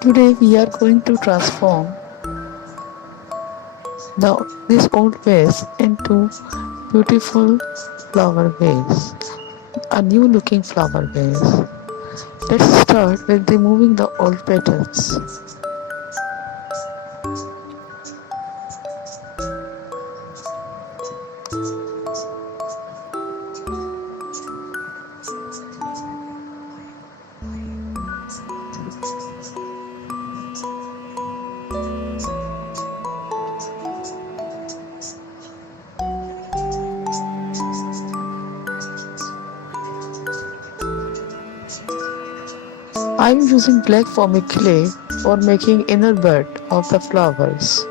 Today we are going to transform this old vase into beautiful flower vase, a new looking flower vase. Let's start with removing the old petals. I am using black Fomic clay for making inner bud of the flowers.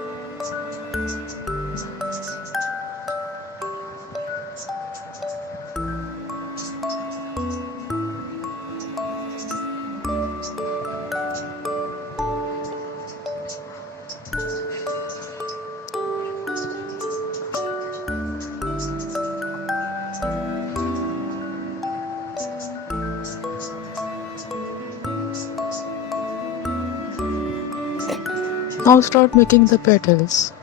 Now start making the petals.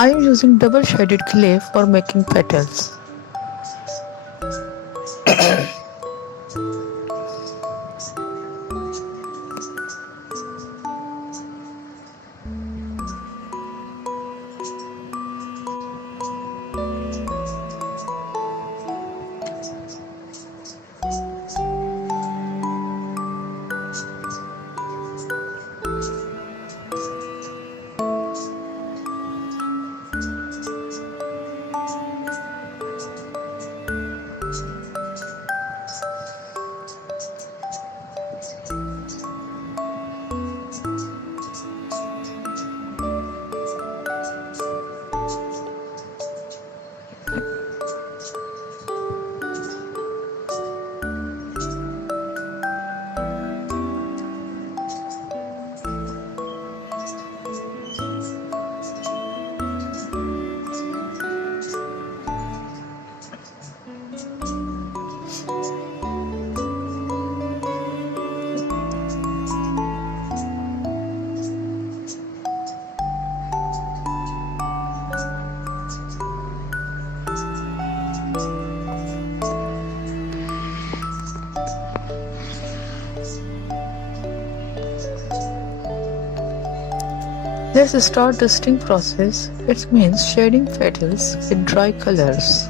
I am using double shaded clay for making petals. Let's start the sting process. It means shading petals with dry colors.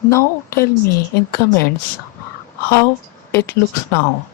Now tell me in comments how it looks now.